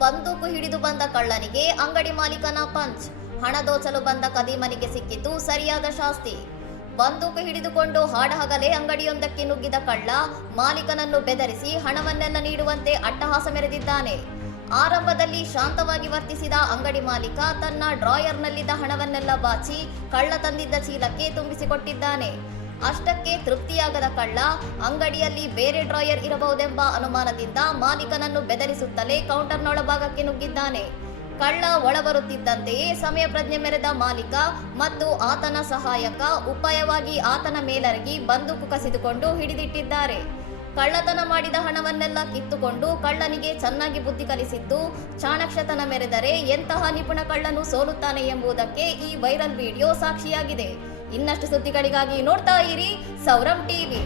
ಬಂದೂಕು ಹಿಡಿದು ಬಂದ ಕಳ್ಳನಿಗೆ ಅಂಗಡಿ ಮಾಲೀಕನ ಪಂಚ್. ಹಣ ದೋಚಲು ಬಂದ ಕದೀಮನಿಗೆ ಸಿಕ್ಕಿತು ಸರಿಯಾದ ಶಾಸ್ತಿ. ಬಂದೂಕು ಹಿಡಿದುಕೊಂಡು ಹಾಡಹಗಲೇ ಅಂಗಡಿಯೊಂದಕ್ಕೆ ನುಗ್ಗಿದ ಕಳ್ಳ ಮಾಲೀಕನನ್ನು ಬೆದರಿಸಿ ಹಣವನ್ನೆಲ್ಲ ನೀಡುವಂತೆ ಅಟ್ಟಹಾಸ ಮೆರೆದಿದ್ದಾನೆ. ಆರಂಭದಲ್ಲಿ ಶಾಂತವಾಗಿ ವರ್ತಿಸಿದ ಅಂಗಡಿ ಮಾಲೀಕ ತನ್ನ ಡ್ರಾಯರ್ನಲ್ಲಿದ್ದ ಹಣವನ್ನೆಲ್ಲ ಬಾಚಿ ಕಳ್ಳ ತಂದಿದ್ದ ಚೀಲಕ್ಕೆ ತುಂಬಿಸಿಕೊಟ್ಟಿದ್ದಾನೆ. ಅಷ್ಟಕ್ಕೆ ತೃಪ್ತಿಯಾಗದ ಕಳ್ಳ ಅಂಗಡಿಯಲ್ಲಿ ಬೇರೆ ಡ್ರಾಯರ್ ಇರಬಹುದೆಂಬ ಅನುಮಾನದಿಂದ ಮಾಲೀಕನನ್ನು ಬೆದರಿಸುತ್ತಲೇ ಕೌಂಟರ್ನೊಳಭಾಗಕ್ಕೆ ನುಗ್ಗಿದ್ದಾನೆ. ಕಳ್ಳ ಒಳಬರುತ್ತಿದ್ದಂತೆಯೇ ಸಮಯ ಪ್ರಜ್ಞೆ ಮೆರೆದ ಮಾಲೀಕ ಮತ್ತು ಆತನ ಸಹಾಯಕ ಉಪಾಯವಾಗಿ ಆತನ ಮೇಲರಗಿ ಬಂದೂಕು ಕಸಿದುಕೊಂಡು ಹಿಡಿದಿಟ್ಟಿದ್ದಾರೆ. ಕಳ್ಳತನ ಮಾಡಿದ ಹಣವನ್ನೆಲ್ಲ ಕಿತ್ತುಕೊಂಡು ಕಳ್ಳನಿಗೆ ಚೆನ್ನಾಗಿ ಬುದ್ಧಿ ಕಲಿಸಿದ್ದು ಚಾಣಾಕ್ಷತನ ಮೆರೆದರೆ ಎಂತಹ ನಿಪುಣ ಕಳ್ಳನು ಸೋಲುತ್ತಾನೆ ಎಂಬುದಕ್ಕೆ ಈ ವೈರಲ್ ವಿಡಿಯೋ ಸಾಕ್ಷಿಯಾಗಿದೆ. ಇನ್ನಷ್ಟು ಸುದ್ದಿಗಳಿಗಾಗಿ ನೋಡ್ತಾ ಇರಿ ಸೌರಂ ಟಿವಿ.